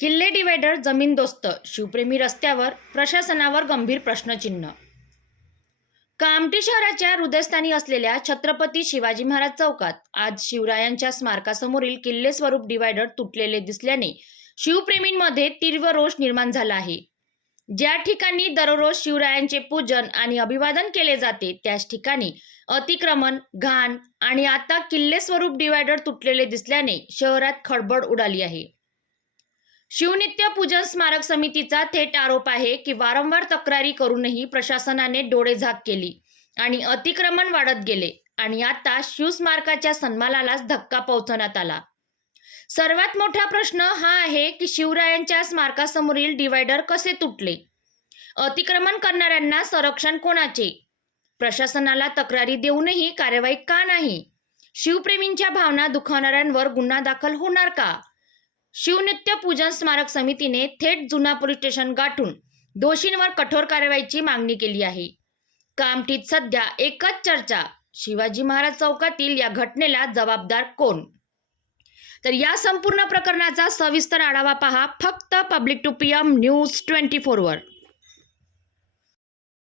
किल्ले डिवायडर जमीनदोस्त, शिवप्रेमी रस्त्यावर, प्रशासनावर गंभीर प्रश्नचिन्ह. कामठी शहराच्या हृदयस्थानी असलेल्या छत्रपती शिवाजी महाराज चौकात आज शिवरायांच्या स्मारकासमोरील किल्ले स्वरूप डिवायडर तुटलेले दिसल्याने शिवप्रेमींमध्ये तीव्र रोष निर्माण झाला आहे. ज्या ठिकाणी दररोज शिवरायांचे पूजन आणि अभिवादन केले जाते त्याच ठिकाणी अतिक्रमण, घाण आणि आता किल्ले स्वरूप डिवायडर तुटलेले दिसल्याने शहरात खळबळ उडाली आहे. शिवनित्य पूजन स्मारक समितीचा थेट आरोप आहे की वारंवार तक्रारी करूनही प्रशासनाने डोळेझाक केली आणि अतिक्रमण वाढत गेले आणि आता शिवस्मारकाच्या सन्मानालाच धक्का पोहोचवण्यात आला. सर्वात मोठा प्रश्न हा आहे की शिवरायांच्या स्मारकासमोरील डिवायडर कसे तुटले? अतिक्रमण करणाऱ्यांना संरक्षण कोणाचे? प्रशासनाला तक्रारी देऊनही कार्यवाही का नाही? शिवप्रेमींच्या भावना दुखावणाऱ्यांवर गुन्हा दाखल होणार का? शिवनित्य पूजन स्मारक समितीने थेट जुना पोलीस स्टेशन गाठून दोषींवर कठोर कारवाईची मागणी केली आहे. कामठीत सध्या एकच चर्चा, शिवाजी महाराज चौकातील या घटनेला जबाबदार कोण? तर या संपूर्ण प्रकरणाचा सविस्तर आढावा पहा फक्त पब्लिक टू PM न्यूज 24 वर.